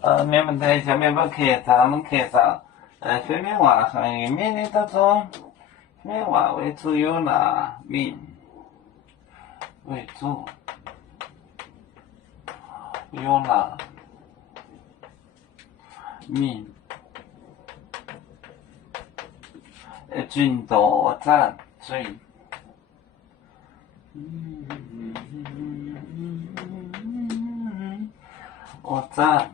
没问题，下面我们介绍，非缅话和缅的当中，缅话为主有那闽为主，有那闽，军多战水，我战。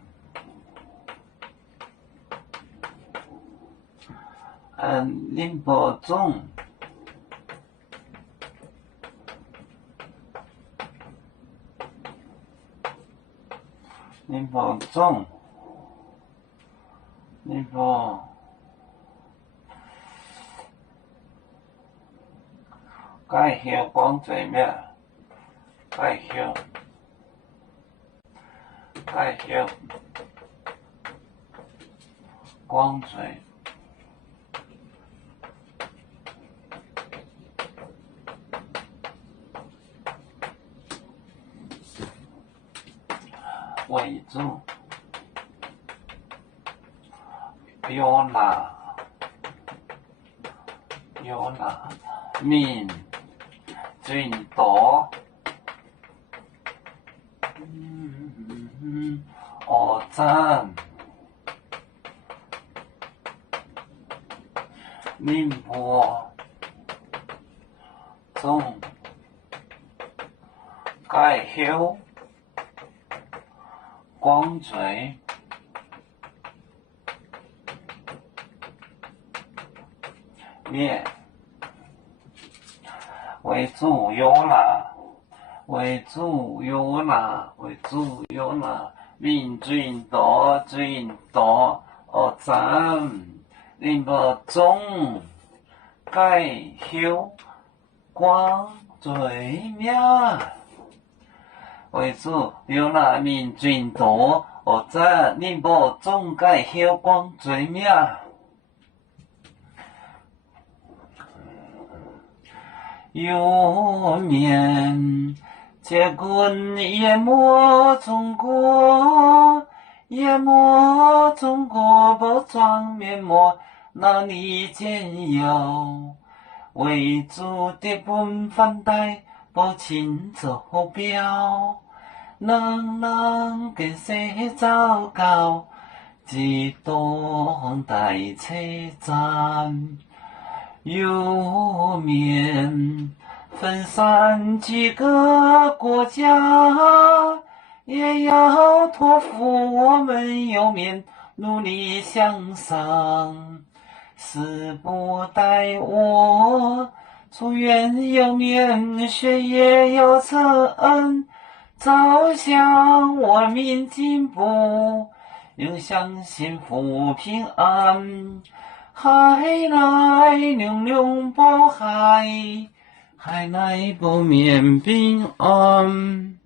林波中，林波中，林波介绍光嘴面，介绍光嘴。为主，有那闽军多，我战宁波中介绍光嘴面为主有那闽军多我战宁波中介绍光嘴面。为主有那闽军多，我在宁波中介晓光嘴面。有面结棍淹没中国，不装面膜，哪里见有？为主的本反带，不请走标。能给谁糟糕？机动带车站，有面分散几个国家，也要托付我们有面努力向上。死不待我，祝愿有面学业有成。朝向文明进步，影响幸福平安。海来玲珑宝海，海来不免平安。